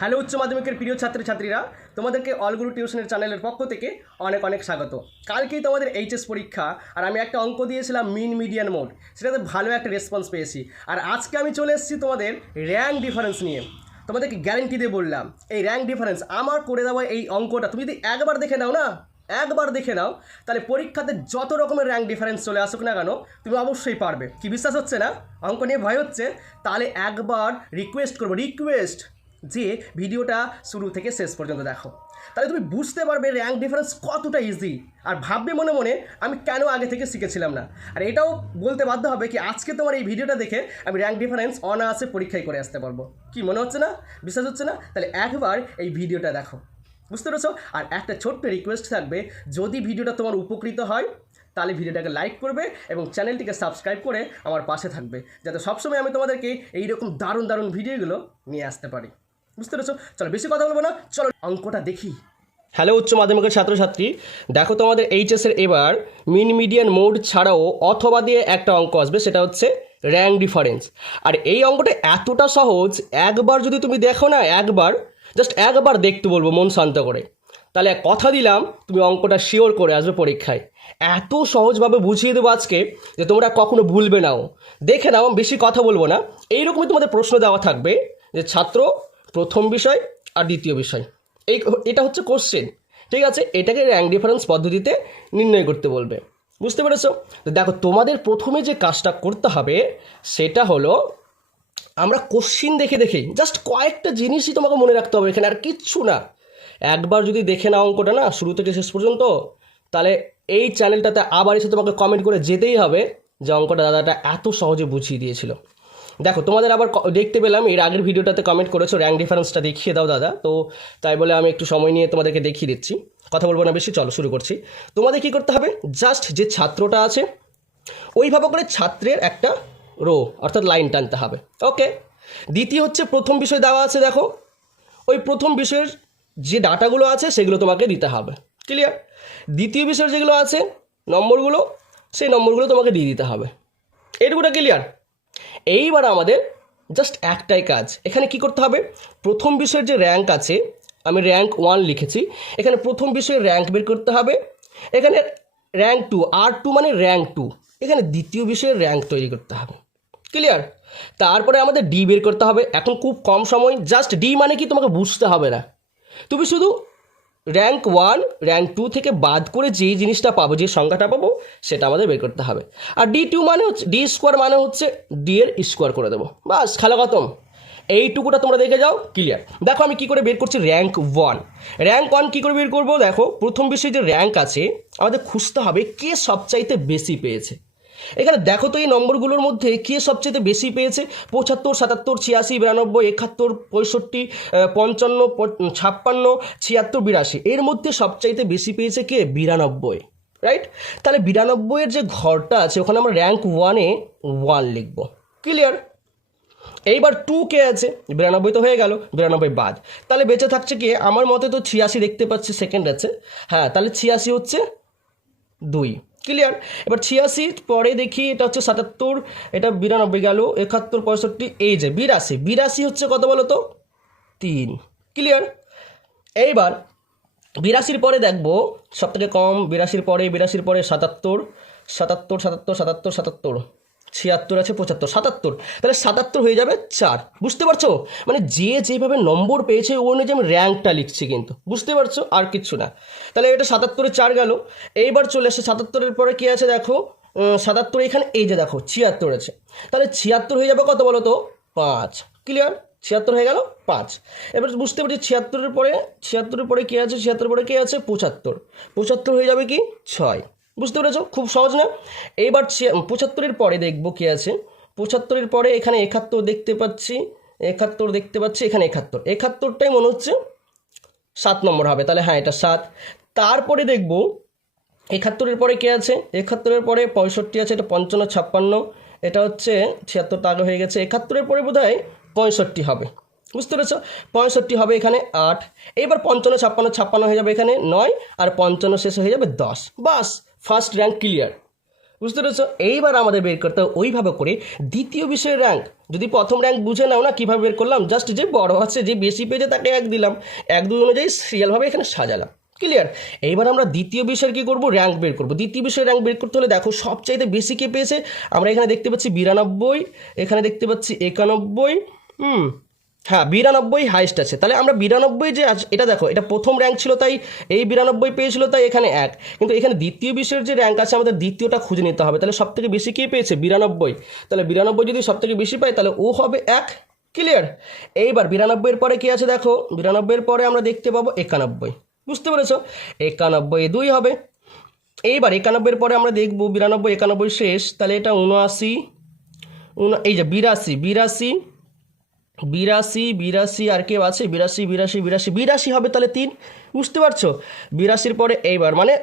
Hello উচ্চ মাধ্যমিকের প্রিয় ছাত্রছাত্রীরা, তোমাদেরকে অলগুরু টিউশনের চ্যানেলের পক্ষ থেকে অনেক অনেক স্বাগত। কালকেই তোমাদের এইচএস পরীক্ষা, আর আমি একটা অঙ্ক দিয়েছিলাম মিন মিডিয়ান মোড, সেটাতে ভালো একটা রেসপন্স পেয়েছি। আর আজকে আমি চলে এসেছি তোমাদের র্যাঙ্ক ডিফারেন্স নিয়ে। তোমাদেরকে গ্যারেন্টি দিয়ে বললাম, এই র্যাঙ্ক ডিফারেন্স আমার করে দেওয়া এই অঙ্কটা তুমি যদি একবার দেখে নাও না, একবার দেখে নাও, তাহলে পরীক্ষাতে যত রকমের র্যাঙ্ক ডিফারেন্স চলে আসুক না কেন তুমি অবশ্যই পারবে। কি বিশ্বাস হচ্ছে না? অঙ্ক নিয়ে ভয় হচ্ছে? তাহলে একবার রিকোয়েস্ট করবো, যে ভিডিওটা শুরু থেকে শেষ পর্যন্ত দেখো, তাহলে তুমি বুঝতে পারবে র্যাঙ্ক ডিফারেন্স কতটা ইজি। আর ভাববে মনে মনে আমি কেন আগে থেকে শিখেছিলাম না। আর এটাও বলতে বাধ্য হবে কি আজকে তোমার এই ভিডিওটা দেখে আমি র্যাঙ্ক ডিফারেন্স অনায়াসে পরীক্ষায় করে আসতে পারবো। কি মনে হচ্ছে না? বিশ্বাস হচ্ছে না? তাহলে একবার এই ভিডিওটা দেখো, বুঝতে পেরেছো? আর একটা ছোট্ট রিকোয়েস্ট থাকবে, যদি ভিডিওটা তোমার উপকৃত হয় তাহলে ভিডিওটাকে লাইক করবে এবং চ্যানেলটিকে সাবস্ক্রাইব করে আমার পাশে থাকবে, যাতে সবসময় আমি তোমাদেরকে এইরকম দারুণ দারুণ ভিডিওগুলো নিয়ে আসতে পারি। বুঝতে পেরেছো? চলো বেশি কথা বলবো না, চলো অঙ্কটা দেখি। হ্যালো উচ্চ মাধ্যমিকের ছাত্রছাত্রী, দেখো তোমাদের এইচএসের এবার মিন মিডিয়ান মোড ছাড়াও অথবা দিয়ে একটা অঙ্ক আসবে, সেটা হচ্ছে র্যাঙ্ক ডিফারেন্স। আর এই অঙ্কটা এতটা সহজ, একবার যদি তুমি দেখো না, জাস্ট একবার দেখতে বলবো মন শান্ত করে, তাহলে কথা দিলাম তুমি অঙ্কটা শিওর করে আসবে পরীক্ষায়। এত সহজভাবে বুঝিয়ে দেবো আজকে যে তোমরা কখনো ভুলবে নাও। দেখে নাও, বেশি কথা বলবো না। এইরকমই তোমাদের প্রশ্ন দেওয়া থাকবে যে ছাত্র প্রথম বিষয় আর দ্বিতীয় বিষয়, এটা হচ্ছে কোশ্চেন, ঠিক আছে? এটাকে র্যাঙ্ক ডিফারেন্স পদ্ধতিতে নির্ণয় করতে বলবে। বুঝতে পেরেছো? তো দেখো, তোমাদের প্রথমে যে কাজটা করতে হবে সেটা হলো, আমরা কোশ্চিন দেখে দেখেই জাস্ট কয়েকটা জিনিসই তোমাকে মনে রাখতে হবে, এখানে আর কিচ্ছু না। একবার যদি দেখে নাও অঙ্কটা না শুরু থেকে শেষ পর্যন্ত, তাহলে এই চ্যানেলটাতে আবার এসে তোমাকে কমেন্ট করে যেতেই হবে যে অঙ্কটা দাদাটা এত সহজে বুঝিয়ে দিয়েছিল। দেখো, তোমাদের আবার দেখতে পেলাম এর আগের ভিডিওটাতে কমেন্ট করেছো র্যাঙ্ক ডিফারেন্সটা দেখিয়ে দাও দাদা, তো তাই বলে আমি একটু সময় নিয়ে তোমাদেরকে দেখিয়ে দিচ্ছি। কথা বলবো না বেশি, চলো শুরু করছি। তোমাদের কি করতে হবে, জাস্ট যে ছাত্রটা আছে ওইভাবে করে ছাত্রের একটা রো অর্থাৎ লাইন টানতে হবে। ওকে, দ্বিতীয় হচ্ছে প্রথম বিষয় দেওয়া আছে, দেখো ওই প্রথম বিষয়ের যে ডাটাগুলো আছে সেগুলো তোমাকে দিতে হবে। ক্লিয়ার? দ্বিতীয় বিষয়ের যেগুলো আছে নম্বরগুলো, সেই নম্বরগুলো তোমাকে দিয়ে দিতে হবে। এইটুকুটা ক্লিয়ার? এইবার আমাদের জাস্ট একটাই কাজ, এখানে কি করতে হবে, প্রথম বিষয়ের যে র্যাঙ্ক আছে, আমি র্যাঙ্ক 1 লিখেছি, এখানে প্রথম বিষয়ের র্যাঙ্ক বের করতে হবে। এখানে র্যাঙ্ক 2, R2 মানে র্যাঙ্ক 2, এখানে দ্বিতীয় বিষয়ের র্যাঙ্ক তৈরি করতে হবে। ক্লিয়ার? তারপরে আমাদের ডি বের করতে হবে। এখন খুব কম সময়, জাস্ট ডি মানে কি তোমাকে বুঝতে হবে না, তুমি শুধু র্যাঙ্ক 1 র্যাঙ্ক 2 থেকে বাদ করে যেই জিনিসটা পাবো, যে সংখ্যাটা পাবো, সেটা আমাদের বের করতে হবে। আর D2 মানে হচ্ছে ডি স্কোয়ার, মানে হচ্ছে ডি এর স্কোয়ার করে দেবো, বাস খেলা খতম। এইটুকুটা তোমরা দেখে যাও। ক্লিয়ার? দেখো আমি কি করে বের করছি র্যাঙ্ক 1। র্যাঙ্ক 1 কী করে বের করবো, দেখো প্রথম বিষয়ে যে র্যাঙ্ক আছে আমাদের খুঁজতে হবে কে সবচাইতে বেশি পেয়েছে। এখানে দেখো তো এই নম্বরগুলোর মধ্যে কে সবচেয়ে বেশি পেয়েছে। 75, 77, 86, 92, 71, 65, 55, 56, 76, 82, এর মধ্যে সবচাইতে বেশি পেয়েছে কে? 92, রাইট? তাহলে 92-এর যে ঘরটা আছে ওখানে আমরা র্যাঙ্ক 1-এ 1 লিখবো। ক্লিয়ার? এইবার 2 কে আছে, 92 তো হয়ে গেল, 92 বাদ, তাহলে বেঁচে থাকছে কি? আমার মতে তো 86 দেখতে পাচ্ছি, সেকেন্ড আছে, হ্যাঁ, তাহলে 86 হচ্ছে 2। ক্লিয়ার? এবার 86 পরে দেখি, এটা হচ্ছে 77, এটা 92 গেল, 71, 65, এই যে 82 হচ্ছে কত বলো তো? 3। ক্লিয়ার? এইবার 82-র পরে দেখবো সব থেকে কম, 82-র পরে 77, 77, 77, 77, 77, 76 আছে, 75, 77, তাহলে 77 হয়ে যাবে 4। বুঝতে পারছো? মানে যে যেভাবে নম্বর পেয়েছে ওই অনুযায়ী আমি র্যাঙ্কটা লিখছি, কিন্তু বুঝতে পারছো? আর কিচ্ছু না। তাহলে এটা 77-এ 4 গেল। এইবার চলে আসে 77-এর পরে কী আছে দেখো, 77 এখানে এই যে দেখো 76 আছে, তাহলে 76 হয়ে যাবে কত বলো তো? 5। ক্লিয়ার? 76 হয়ে গেল 5। এবার বুঝতে পারছি 76-এর পরে কী আছে, 76-এর পরে কী আছে? 75 হয়ে যাবে কি? 6। বুঝতে পেরেছো? খুব সহজ না? এইবার 75-এর পরে দেখবো কী আছে। 75-এর পরে এখানে 71 দেখতে পাচ্ছি, এখানে 71টাই মনে হচ্ছে 7 নম্বর হবে, তাহলে হ্যাঁ এটা 7। তারপরে দেখবো 71-এর পরে কে আছে, 71-এর পরে 65 আছে, এটা 55, 56, এটা হচ্ছে 76টা আগে হয়ে গেছে, 71-এর পরে বোধ হয় 65 হবে। বুঝতে পেরেছো? 65 হবে এখানে 8। এইবার 55, 56 হয়ে যাবে এখানে 9, আর 55 শেষে হয়ে যাবে 10। বাস, ফার্স্ট র্যাঙ্ক ক্লিয়ার। বুঝতে পেরেছো? এইবার আমাদের বের করতে হবে ওইভাবে করে দ্বিতীয় বিষয়ের র্যাঙ্ক। যদি প্রথম র্যাঙ্ক বুঝে নাও না কীভাবে বের করলাম, জাস্ট যে বড় আছে যে বেশি পেয়েছে তাকে 1 দিলাম, 1 2 অনুযায়ী সিরিয়ালভাবে এখানে সাজালাম। ক্লিয়ার? এইবার আমরা দ্বিতীয় বিষয়ের কী করবো, র্যাঙ্ক বের করবো। দ্বিতীয় বিষয়ের র্যাঙ্ক বের করতে হলে দেখো সবচাইতে বেশি কে পেয়েছে, আমরা এখানে দেখতে পাচ্ছি 92, এখানে দেখতে পাচ্ছি 91, হ্যাঁ 92 হাইস্ট আছে। তাহলে আমরা 92 যে এটা দেখো, এটা প্রথম র্যাঙ্ক ছিল তাই এই 92 পেয়েছিল, তাই এখানে 1। কিন্তু এখানে দ্বিতীয় বিষয়ের যে র্যাঙ্ক আছে আমাদের দ্বিতীয়টা খুঁজে নিতে হবে। তাহলে সব থেকে বেশি কে পেয়েছে, 92। তাহলে 92 যদি সব থেকে বেশি পাই তাহলে ও হবে 1। ক্লিয়ার? এইবার 92 এর পরে কি আছে দেখো, 92 এর পরে আমরা দেখতে পাবো 91। বুঝতে পেরেছো? 91 2 হবে। এইবার 91 এর পরে আমরা দেখবো 92 91 শেষ, তাহলে এটা 79, এই যে 82 আর কেউ আছে 82 হবে, তাহলে 3। বুঝতে পারছো? 82 পরে এইবার মানে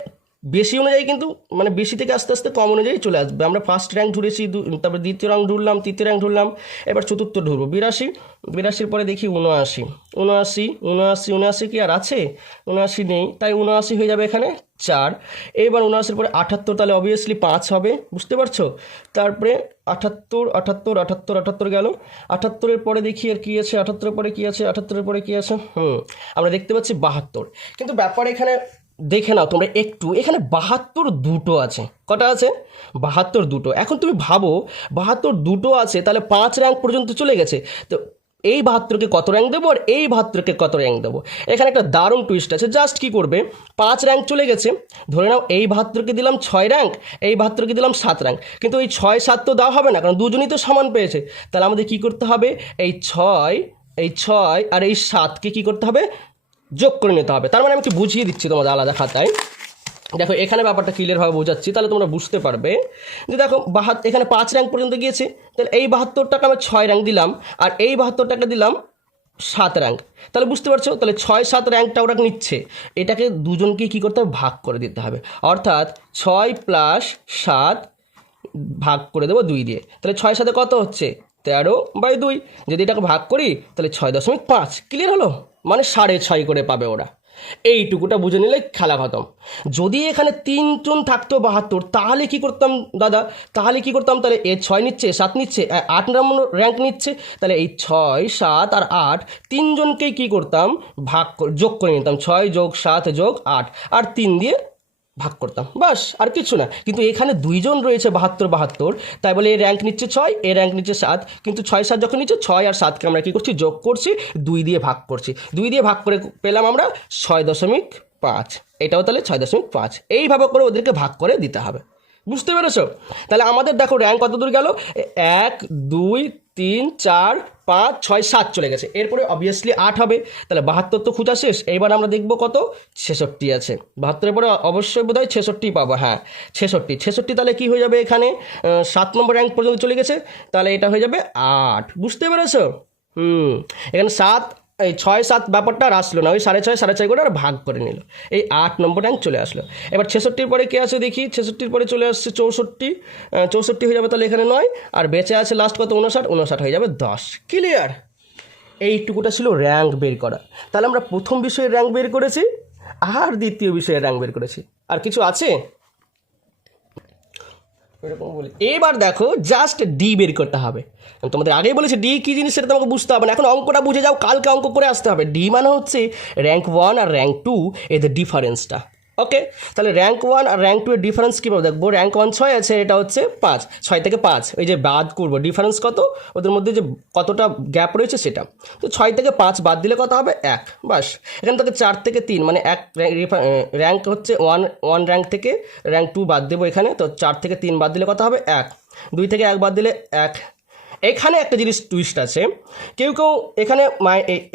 বেশি অনুযায়ী কিন্তু মানে বেশি থেকে আস্তে আস্তে কম অনুযায়ী চলে আসবে। আমরা ফার্স্ট র্যাঙ্ক ধরেছি, তারপরে দ্বিতীয় র্যাঙ্ক ঢুরলাম, তৃতীয় র্যাঙ্ক ঢুরলাম, এবার চতুর্থ ঢুরবো 82 পরে দেখি 79 কি আর আছে, 79 নেই, তাই 79 হয়ে যাবে এখানে 4। এইবার 79 পরে 78, তাহলে অবভিয়াসলি 5 হবে। বুঝতে পারছো? তারপরে 78 গেল। 78 পরে দেখি আর কি আছে, 78 পরে কি আছে, 78 পরে কি আছে, আমরা দেখতে পাচ্ছি 72। কিন্তু ব্যাপার এখানে দেখে নাও তোমরা একটু, এখানে 72 দুটো আছে। কটা আছে? 72 দুটো। এখন তুমি ভাবো 72 দুটো আছে, তাহলে 5 র্যাঙ্ক পর্যন্ত চলে গেছে। তো এই 72কে কত র্যাঙ্ক দেবো আর এই 72কে কত র্যাঙ্ক দেবো, এখানে একটা দারুণ টুইস্ট আছে। জাস্ট কি করবে, 5 র্যাঙ্ক চলে গেছে, ধরে নাও এই 72কে দিলাম 6 র্যাঙ্ক, এই 72কে দিলাম 7 র্যাঙ্ক। কিন্তু এই 6 7 তো দেওয়া হবে না, কারণ দুজনই তো সমান পেয়েছে। তাহলে আমাদের কি করতে হবে, এই 6 আর এই 7কে কি করতে হবে, যোগ করে নিতে হবে। তার মানে আমি একটু বুঝিয়ে দিচ্ছি তোমাদের আলাদা খাতায়। দেখো এখানে ব্যাপারটা ক্লিয়ারভাবে বোঝাচ্ছি, তাহলে তোমরা বুঝতে পারবে যে দেখো এখানে 5 র্যাঙ্ক পর্যন্ত গিয়েছে, তাহলে এই 72টাকে আমি 6 র্যাঙ্ক দিলাম আর এই 72টাকে দিলাম 7 র্যাঙ্ক। তাহলে বুঝতে পারছো, তাহলে 6 7 র্যাঙ্কটা ওরা নিচ্ছে, এটাকে দুজনকে কী করতে হবে, ভাগ করে দিতে হবে। অর্থাৎ 6 + 7 ভাগ করে দেবো 2 দিয়ে। তাহলে 6 7 কত হচ্ছে, 13/2। যদি এটাকে ভাগ করি তাহলে 6.5। ক্লিয়ার হলো? মানে 6.5 করে পাবে ওরা। এইটুকুটা বুঝে নিলে খেলা খতম। যদি এখানে 3 জন থাকতো 72, তাহলে কি করতাম দাদা, তাহলে 6 নিচ্ছে, 7 নিচ্ছে, 8 নম্বর র্যাঙ্ক নিচ্ছে, তাহলে এই 6 7 আর 8 তিনজনকেই কি করতাম, যোগ করে নিতাম। 6 + 7 + 8 আর 3 দিয়ে ভাগ করতাম, বাস আর কিছু না। কিন্তু এখানে 2 জন রয়েছে 72, তাই বলে এ র্যাঙ্ক নিচ্ছে 6, এ র্যাঙ্ক নিচ্ছে 7, কিন্তু 6 7 যখন নিচ্ছে 6 আর 7কে আমরা কী করছি, যোগ করছি, 2 দিয়ে ভাগ করছি। 2 দিয়ে ভাগ করে পেলাম আমরা 6.5। এটাও তাহলে 6.5। এইভাবে করে ওদেরকে ভাগ করে দিতে হবে। বুঝতে পেরেছো? তাহলে আমাদের দেখো র্যাঙ্ক কত দূর গেল, 1 2 3 4 5 6 7 চলে গেছে। এরপরে অবভিয়াসলি 8 হবে, তাহলে 72 তো খোঁজা শেষ। এইবার আমরা দেখবো কত, 66 আছে। 72-এর পরে অবশ্যই বোধহয় 66 পাবো, হ্যাঁ 66। তাহলে কি হয়ে যাবে, এখানে 7 নম্বর র্যাঙ্ক পর্যন্ত চলে গেছে, তাহলে এটা হয়ে যাবে 8। বুঝতে পেরেছো? এখানে 7 এই 6 7 ব্যাপারটা আর আসলো না, ওই 6.5 করে আর ভাগ করে নিল, এই 8 নম্বর র্যাঙ্ক চলে আসলো। এবার 66-র পরে কে আছে দেখি, 66-র পরে চলে আসছে 64 হয়ে যাবে, তাহলে এখানে 9 আর বেঁচে আছে লাস্ট কত, 59 হয়ে যাবে 10। ক্লিয়ার? এইটুকুটা ছিল র্যাঙ্ক বের করা। তাহলে আমরা প্রথম বিষয়ের র্যাঙ্ক বের করেছি আর দ্বিতীয় বিষয়ের র্যাঙ্ক বের করেছি। আর কিছু আছে? এবার দেখো জাস্ট ডি বের করতে হবে। তোমাদের আগেই বলেছি ডি কী জিনিস সেটা তোমাকে বুঝতে হবে না, এখন অঙ্কটা বুঝে যাও, কালকে অঙ্ক করে আসতে হবে। ডি মানে হচ্ছে র্যাঙ্ক 1 আর র্যাঙ্ক 2 এদের ডিফারেন্সটা। ওকে, তাহলে র্যাঙ্ক 1 আর র্যাঙ্ক 2 এর ডিফারেন্স কীভাবে দেখবো, র্যাঙ্ক 1 6 আছে, এটা হচ্ছে 5, 6 থেকে 5 ওই যে বাদ করবো, ডিফারেন্স কত ওদের মধ্যে যে কতটা গ্যাপ রয়েছে সেটা। তো 6 থেকে 5 বাদ দিলে কত হবে, 1, বাস। এখান থেকে 4 থেকে 3 মানে 1 র্যাঙ্ক হচ্ছে 1 র্যাঙ্ক থেকে র্যাঙ্ক 2 বাদ দেবো এখানে, তো 4 থেকে 3 বাদ দিলে কত হবে, 1, 2 থেকে 1 বাদ দিলে 1। এখানে একটা জিনিস টুইস্ট আছে, কেউ এখানে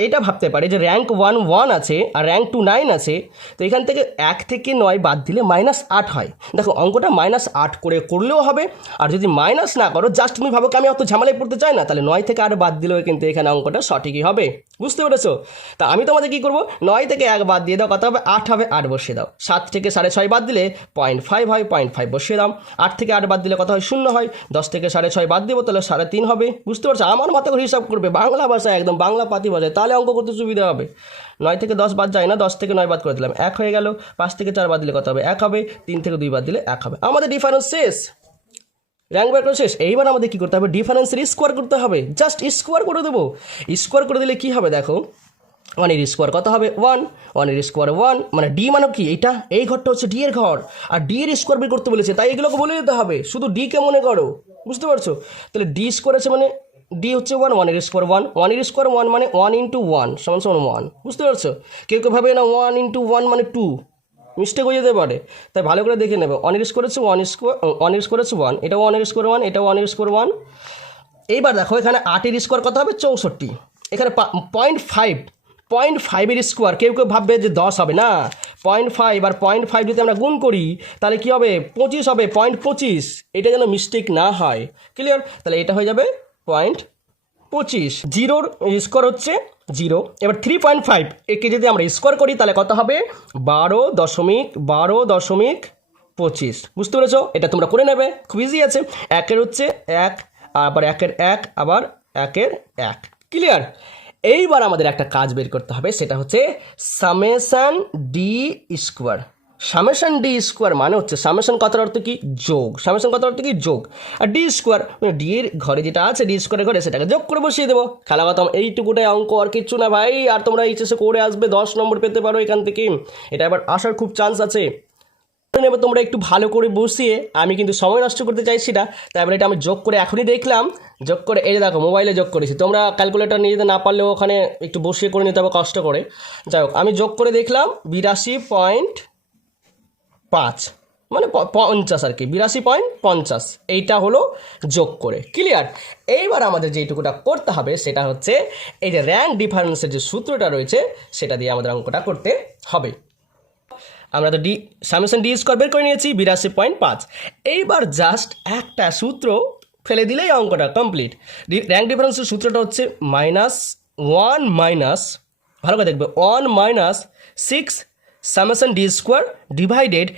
এইটা ভাবতে পারে যে র্যাঙ্ক 1 1 আছে আর র্যাঙ্ক 2 9 আছে, তো এখান থেকে 1 থেকে 9 বাদ দিলে -8 হয়। দেখো অঙ্কটা -8 করলেও হবে, আর যদি মাইনাস না করো, জাস্ট তুমি ভাবো কি আমি অত ঝামেলায় পড়তে চাই না, তাহলে 9 থেকে 8 বাদ দিলেও কিন্তু এখানে অঙ্কটা সঠিকই হবে। বুঝতে পেরেছো? তা আমি তোমাদের কী করবো, 9 থেকে 1 বাদ দিয়ে দাও, কত হবে, 8 হবে, 8 বসিয়ে দাও। 7 থেকে 6.5 বাদ দিলে 0.5 হয়, 0.5 বসিয়ে দাও। 8 থেকে 8 বাদ দিলে কত হয়, 0 হয়। 10 থেকে 6.5 বাদ দেবো, তাহলে 3.5 হবে। বুঝতে পারছো? আমার মতো করে হিসাব করবে, বাংলা ভাষায়, একদম বাংলা পাতি ভাষায়, তাহলে অঙ্ক করতে সুবিধা হবে। 9 থেকে 10 বাদ যায় না, 10 থেকে 9 বাদ করে দিলাম, 1 হয়ে গেল। 5 থেকে 4 বাদ দিলে কত হবে, 1 হবে। 3 থেকে 2 বাদ দিলে 1 হবে। আমাদের ডিফারেন্স শেষ। র্যাঙ্ক বের করা শেষ। এইবার আমাদের কী করতে হবে, ডিফারেন্সের স্কোয়ার করতে হবে, জাস্ট স্কোয়ার করে দেবো। স্কোয়ার করে দিলে কী হবে দেখো, 1 এর স্কোয়ার কত হবে 1, 1 এর স্কোয়ার 1, মানে ডি মানে কি এইটা, এই ঘরটা হচ্ছে ডি এর ঘর, আর ডি এর স্কোয়ার বের করতে বলেছে, তাই এগুলোকে বলে দিতে হবে, শুধু ডি কে মনে করো, বুঝতে পারছো? তাহলে ডি স্কোয়ার আছে মানে ডি হচ্ছে 1, 1 এর স্কোয়ার 1, 1 এর স্কোয়ার 1 মানে 1 ইন্টু 1 সমান সমান 1, বুঝতে পারছো? কেউ কেউ ভাবে না 1 ইন্টু 1 মানে 2, মিস্টেক হয়ে যেতে পারে, তাই ভালো করে দেখে নেবে। 1 এর স্কোয়ার হচ্ছে 1 স্কোয়ার, 1 এর স্কোয়ার হচ্ছে 1, এটা 1 এর স্কোয়ার 1, এটা 1 এর স্কোয়ার 1। এইবার দেখো এখানে 8 এর স্কোয়ার কত হবে 64, এখানে 0.5 এর স্কোয়ার, কেউ কেউ ভাববে যে 10 হবে না, 0.5 আর 0.5 যদি আমরা গুণ করি তাহলে কী হবে 25 হবে, 0.25, এটা যেন মিস্টেক না হয়, ক্লিয়ার? তাহলে এটা হয়ে যাবে 0.25, জিরোর স্কোয়ার হচ্ছে 0। এবার 3.5 একে যদি আমরা স্কোয়ার করি তাহলে কত হবে 12.25, বুঝতে পেরেছো? এটা তোমরা করে নেবে, খুব ইজি আছে। একের হচ্ছে 1, আবার 1 এর 1, আবার 1 এর 1, ক্লিয়ার? এইবার আমাদের একটা কাজ বের করতে হবে, সেটা হচ্ছে summation D square. Summation D square মানে হচ্ছে, সামেশন কথার অর্থ কি যোগ, সামেশন কথার অর্থ কি যোগ, আর ডি স্কোয়ার মানে ডি এর ঘরে যেটা আছে ডি স্কোয়ারের ঘরে সেটাকে যোগ করে বসিয়ে দেবো। খেলা কথা এইটুকুটাই অঙ্ক, আর কিচ্ছু না ভাই, আর তোমরা এইচএসে করে আসবে 10 নম্বর পেতে পারো এখান থেকে, এটা আবার আসার খুব চান্স আছে। নেবে তোমরা একটু ভালো করে বসিয়ে, আমি কিন্তু সময় নষ্ট করতে চাইছি না, তাই এবার এটা আমি যোগ করে এখনই দেখলাম, যোগ করে এই দেখো মোবাইলে যোগ করেছি, তোমরা ক্যালকুলেটর নিয়ে যেতে না পারলেও ওখানে একটু বসিয়ে করে নিতে হবে কষ্ট করে। যাই হোক আমি যোগ করে দেখলাম 82.5 মানে 50 আর কি, 82.50, এইটা হলো যোগ করে, ক্লিয়ার? এইবার আমাদের যেইটুকুটা করতে হবে সেটা হচ্ছে এই যে র্যাঙ্ক ডিফারেন্সের যে সূত্রটা রয়েছে সেটা দিয়ে আমাদের অঙ্কটা করতে হবে। আমরা তো সামেশন ডি স্কোয়ার বের করে নিয়েছি 82.5, এইবার জাস্ট একটা সূত্র ফেলে দিলেই অঙ্কটা কমপ্লিট। র্যাঙ্ক ডিফারেন্সের সূত্রটা হচ্ছে -1 মাইনাস, ভালো করে দেখবে, 1 minus 6 summation D square divided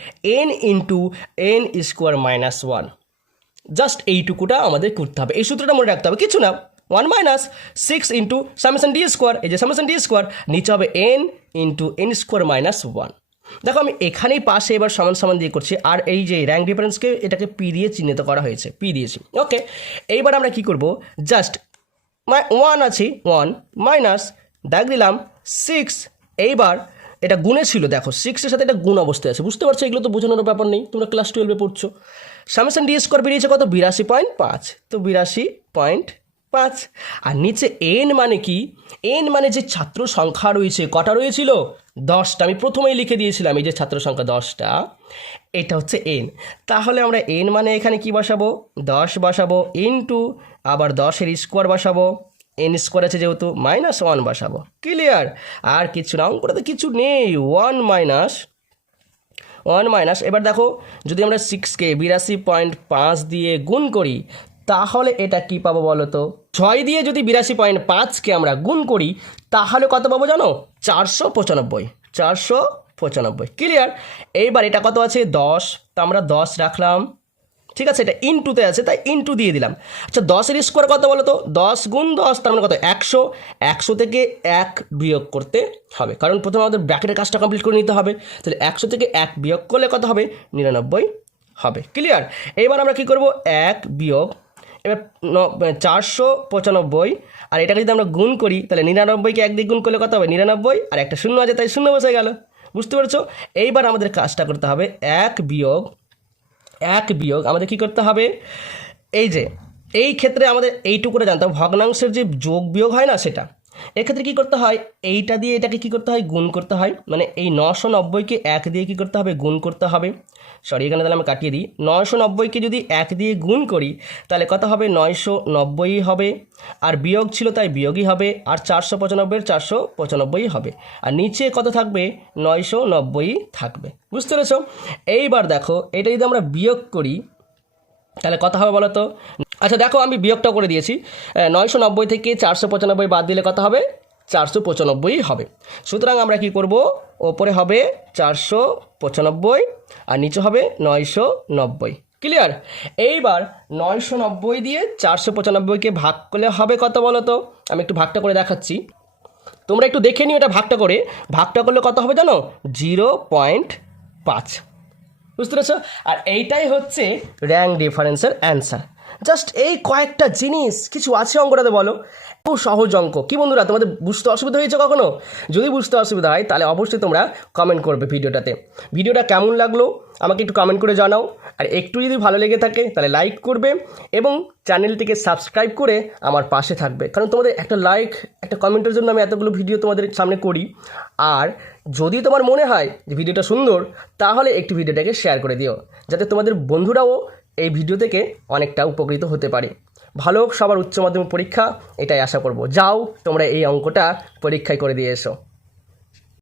n into n square minus 1, just এইটুকুটা আমাদের করতে হবে, এই সূত্রটা মনে রাখতে হবে, কিছু না। 1 minus 6 into summation D square, এই যে সামেশন ডি স্কোয়ার, নিচে হবে n into n square minus 1। দেখো আমি এখানেই পাশে এবার সমান সমান দিয়ে করছি, আর এই যে র্যাঙ্ক ডিফারেন্সকে এটাকে পি দিয়ে চিহ্নিত করা হয়েছে, পি দিয়েছি, ওকে। এইবার আমরা কি করব, জাস্ট 1 আছে 1 মাইনাস দাগ দিলাম 6, এইবার এটা গুণে ছিল, দেখো 6-এর সাথে এটা গুণ অবস্থায় আছে, বুঝতে পারছো? এগুলো তো বোঝানোর ব্যাপার নেই, তোমরা ক্লাস 12-এ পড়ছো। সামেশন ডি স্কোয়ার বেরিয়েছে কত 82.5, তো 82.5, আর নিচে এন মানে কি, এন মানে যে ছাত্র সংখ্যা রয়েছে, কটা রয়েছিল 10টা, আমি প্রথমেই লিখে দিয়েছিলাম এই যে ছাত্র সংখ্যা 10টা, এটা হচ্ছে এন। তাহলে আমরা এন মানে এখানে কি বসাবো 10 বসাবো, ইন্টু আবার 10-এর স্কোয়ার বসাবো, এন স্কোয়ার আছে যেহেতু -1 বসাবো, ক্লিয়ার? আর কিছু না, অঙ্কটাতে কিছু নেই, 1 মাইনাস, এবার দেখো যদি আমরা 6কে 82.5 দিয়ে গুণ করি তাহলে এটা কি পাবো বলো তো, 6 দিয়ে যদি 82.5কে আমরা গুণ করি তাহলে কত পাবো জানো, 495, ক্লিয়ার? এইবার এটা কত আছে 10, তা আমরা 10 রাখলাম, ঠিক আছে, এটা ইনটুতে আছে তাই ইনটু দিয়ে দিলাম। আচ্ছা 10-এর স্কোয়ার কত বলো তো, 10 গুণ 10 তার মানে কত 100, 100 থেকে 1 বিয়োগ করতে হবে, কারণ প্রথমে আমাদের ব্র্যাকেটের কাজটা কমপ্লিট করে নিতে হবে, তাহলে 100 থেকে 1 বিয়োগ করলে কত হবে 99 হবে, ক্লিয়ার? এবার আমরা কি করব 1 বিয়োগ, এবার 495, আর এটাকে যদি আমরা গুণ করি তাহলে 99কে 1 দিয়ে গুণ করলে কত হবে 99, আর একটা শূন্য আছে তাই শূন্য বসে গেল, বুঝতে পারছো? এইবার আমাদের কাজটা করতে হবে 1 বিয়োগ আমাদের কি করতে হবে, এই যে এই ক্ষেত্রে আমাদের এইটুকুটা জানতে হবে, ভগ্নাংশের যে যোগ বিয়োগ হয় না সেটা, এক্ষেত্রে কী করতে হয়, এইটা দিয়ে এটাকে কী করতে হয় গুণ করতে হয়, মানে এই 990কে 1 দিয়ে কী করতে হবে গুণ করতে হবে, সরি এখানে তাহলে আমি কাটিয়ে দিই, 990কে যদি 1 দিয়ে গুণ করি তাহলে কত হবে 990 হবে, আর বিয়োগ ছিল তাই বিয়োগই হবে, আর 495-এর 495 হবে, আর নিচে কত থাকবে 990 থাকবে, বুঝতে পেরেছো? এইবার দেখো এটা যদি আমরা বিয়োগ করি তাহলে কত হবে বলো তো, আচ্ছা দেখো আমি বিয়োগটা করে দিয়েছি, 990 থেকে 495 বাদ দিলে কত হবে 495 হবে। সুতরাং আমরা কি করব, ওপরে হবে 495 আর নিচে হবে 990, ক্লিয়ার? এইবার 990 দিয়ে 495কে ভাগ করলে হবে কত বলো তো, আমি একটু ভাগটা করে দেখাচ্ছি, তোমরা একটু দেখে নিও এটা ভাগটা করলে কত হবে জানো 0.5, বুঝতে পেরেছো? আর এইটাই হচ্ছে র্যাঙ্ক ডিফারেন্সের অ্যান্সার। জাস্ট এই কয়েকটা জিনিস কিছু আছে অঙ্কটাতে, বলো। খুব সহজ অঙ্ক। কি বন্ধুরা, তোমাদের বুঝতে অসুবিধা হয়েছে কখনো? যদি বুঝতে অসুবিধা হয় তাহলে অবশ্যই তোমরা কমেন্ট করবে ভিডিওটাতে। ভিডিওটা কেমন লাগলো আমাকে একটু কমেন্ট করে জানাও। আর একটু যদি ভালো লেগে থাকে তাহলে লাইক করবে এবং চ্যানেলটিকে সাবস্ক্রাইব করে আমার পাশে থাকবে, কারণ তোমাদের একটা লাইক, একটা কমেন্টের জন্য আমি এতগুলো ভিডিও তোমাদের সামনে করি। আর যদি তোমার মনে হয় যে ভিডিওটা সুন্দর, তাহলে একটু ভিডিওটাকে শেয়ার করে দিও, যাতে তোমাদের বন্ধুরাও এই ভিডিও থেকে অনেকটা উপকৃত হতে পারে। ভালো হোক সবার উচ্চ মাধ্যমিক পরীক্ষা, এটাই আশা করব। যাও তোমরা এই অঙ্কটা পরীক্ষায় করে দিয়ে এসো।